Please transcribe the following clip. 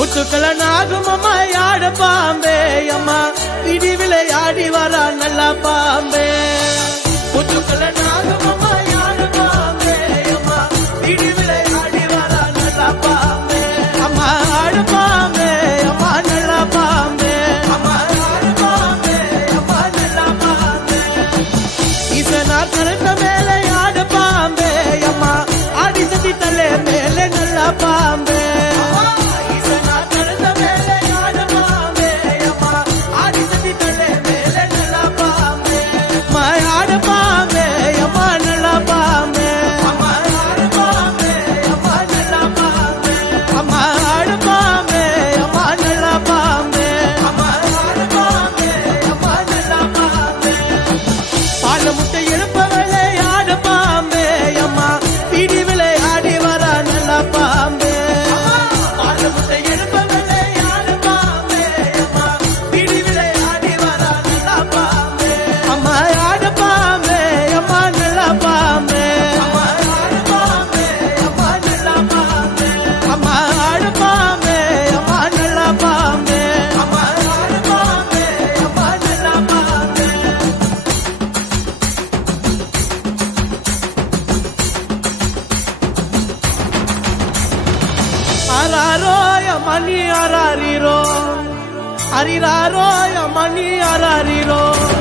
ஊத்துக்களை நாகும் அம்மா யாட பாம்பே அம்மா விடி விளையாடி வரா நல்ல பாம்பே ஊத்துக்களை நாகும் அம்மா யாட பாம்பே அம்மா விடி விளையாடி வரா நல்ல பாம்பே அம்மா ஆட பாம்பே அம்மா நல்ல பாம்பே அம்மா ஆட பாம்பே அம்மா நல்ல பாம்பே ஈசனா கருத்த மேலே ஆட பாம்பே அம்மா ஆடி சதி தலை மேலே நல்ல Bombay Mani arariro, ariraro ya mani arariro.